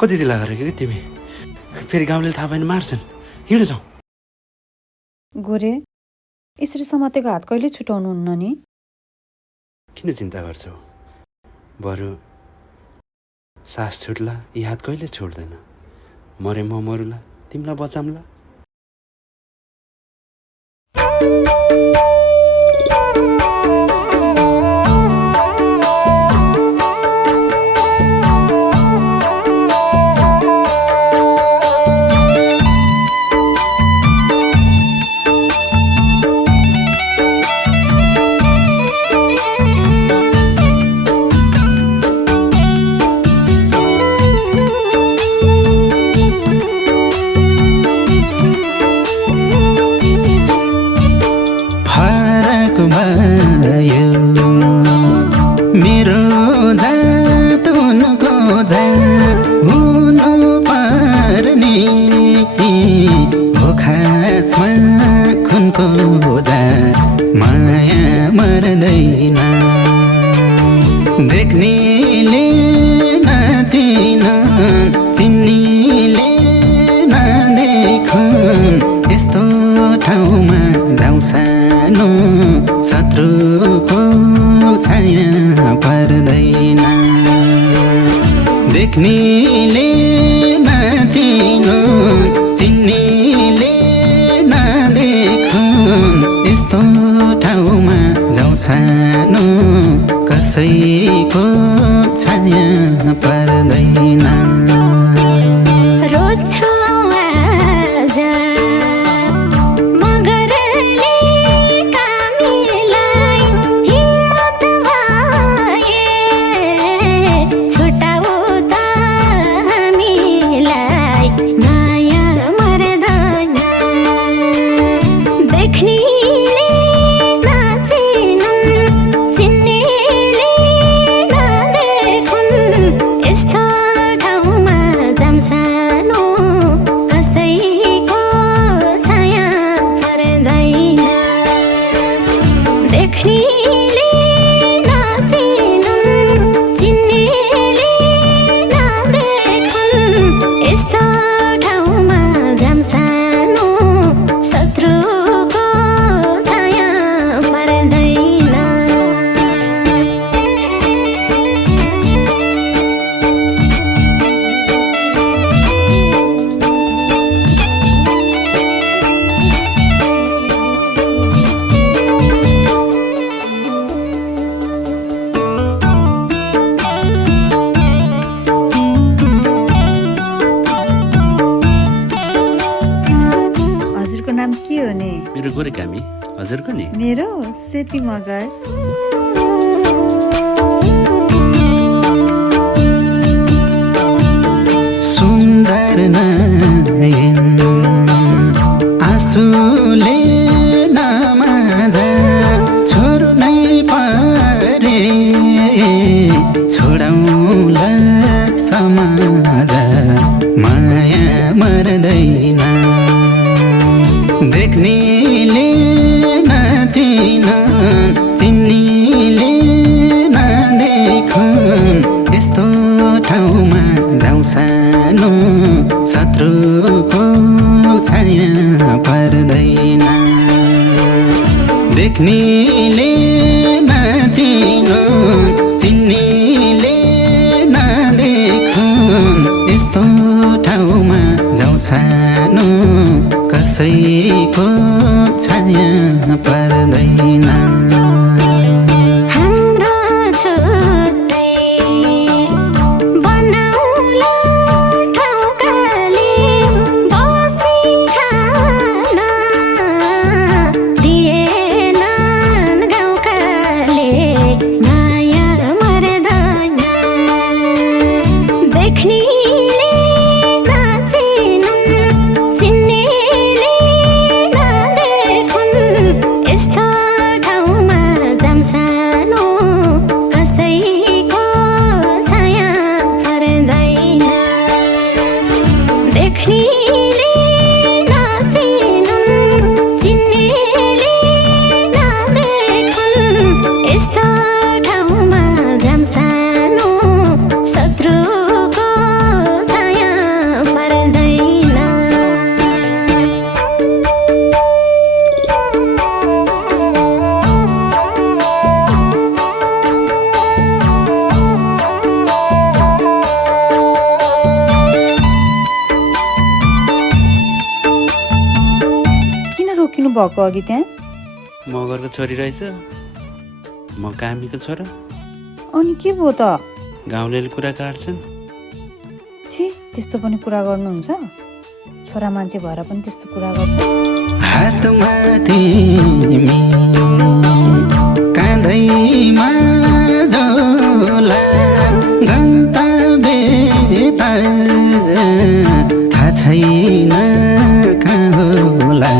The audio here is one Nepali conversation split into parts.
कति दिला गरेको कि तिमी फेरि गाउँले थाहा पाएन मार्छन् हिँड जाऊ गोरे यसरी समातेको हात कहिले छुटाउनुहुन्न नि किन चिन्ता गर्छौ बरु सास छुट्ला यी हात कहिले छोड्दैन मरे म मरुला तिमीलाई बचाम्ला मेरो जात उनको जात हुनु पर्ने हो खासमा खुनको जात माया मर्दैन देख्नेले नचिनन् चिन्नेले नदेखुन् यस्तो ठाउँमा जाउँ सानो शत्रुको छाया पर्दैन देख्नेले नचिनुन् चिन्नेले नदेखुन् यस्तो ठाउँमा जाउँ सानो कसैको छाया पर्दैन मेरो गोरेकामी हजुरको नि मेरो सेती मगर सुन्दर नयन आँसुले नमाजा छोड्नु नै परे छोडाउला समाज माया मर्दैन देख्नेले नचिनन् चिन्नेले नदेखुन् यस्तो ठाउँमा जाउँ सानो शत्रुको छाया पर्दैन देख्नेले नचिनन् चिन्नेले नदेखुन् यस्तो ठाउँमा जाउँ सानो कसैको छाया पर्दैन Stop. देखिनु भएको अघि त्यहाँ? मगरको छोरी रहेछ, म कामीको छोरा। अनि के भयो त? गाउँलेले कुरा काट्छन्। छि, त्यस्तो पनि कुरा गर्नुहुन्छ? छोरा मान्छे भएर पनि त्यस्तो कुरा गर्छ? हातमा तिमी काँधैमा झोला गन्तव्य थाहा छैन कहाँ होला,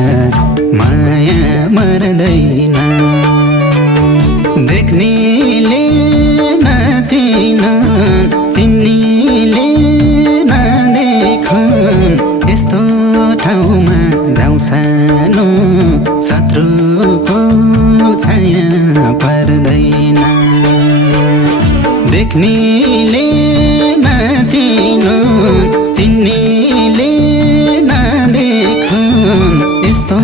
माया मर्दैन देख्नेले नचिनन् चिन्नेले नदेखुन्, यस्तो ठाउँमा जाउँ सानो शत्रुको छाया पर्दैन। देख्नेले नचिनुन् चिन्नेले नदेखुन्, यस्तो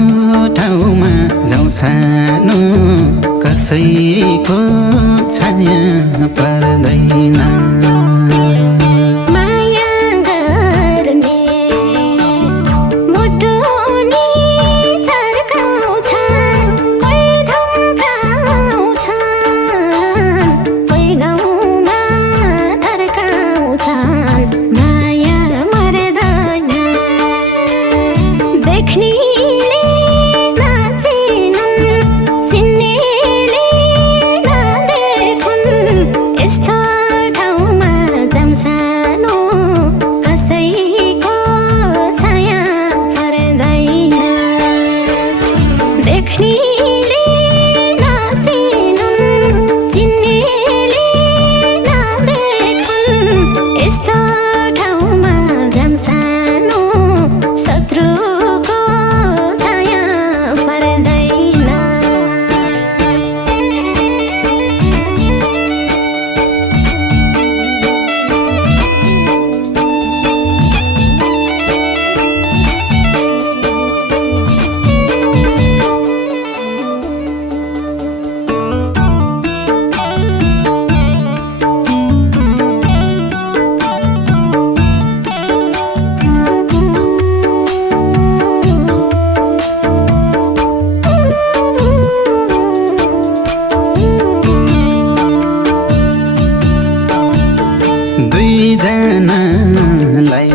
ठाउँमा जाउँ सानो कसैको छाया पर्दैन। दुईजनालाई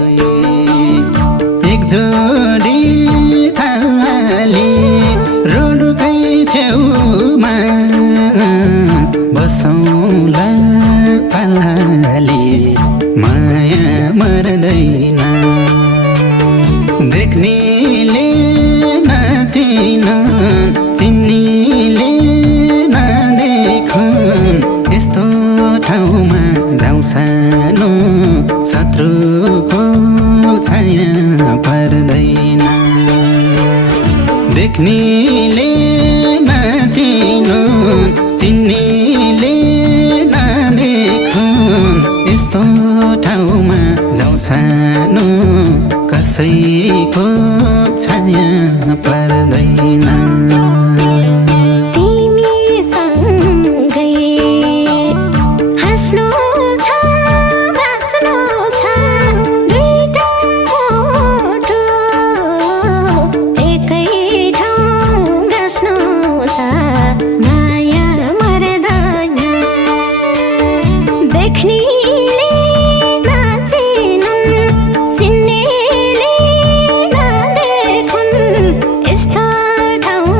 एक जोडी थाली रोडकै छेउमा बसौँला पालाली, माया मर्दैन देख्नेले नचिनन् चिन्नेले नदेखुन्, यस्तो ठाउँमा जाउँ सानो शत्रुको छाया पर्दैन। देख्नेले नचिनुन् चिन्नेले नदेखुन्, यस्तो ठाउँमा जाउँ सानो कसैको छाया पर्दैन। यस्तो ठाउँ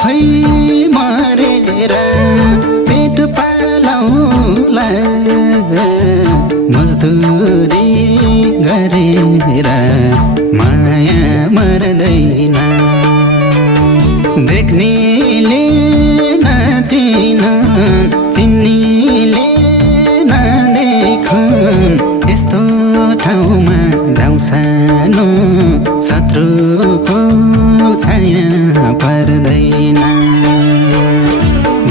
आफै मरेर पेट पालौला मजदुरी गरेर माया मर्दैन देख्नेले नचिनन् चिन्नेले नदेखुन् यस्तो ठाउँमा जाउँ सानो शत्रुको छाया पर्दैन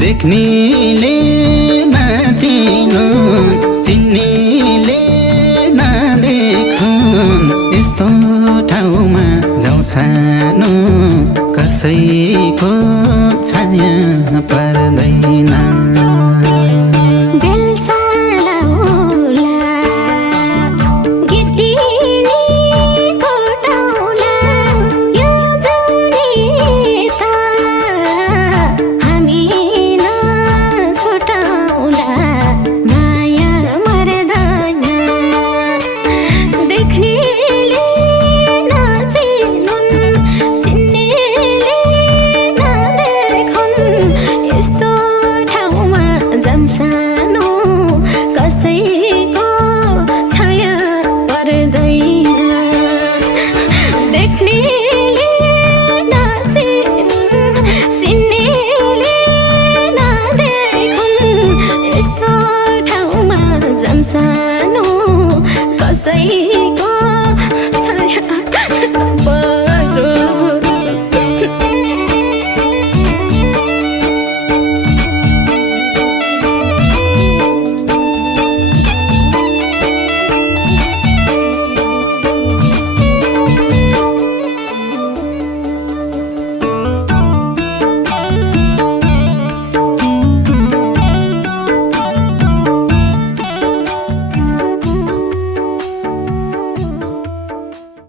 देख्नेले नचिनुन् चिन्नेले नदेखुन् यस्तो ठाउँमा जाउँ सानो कसैको छाया पर्दैन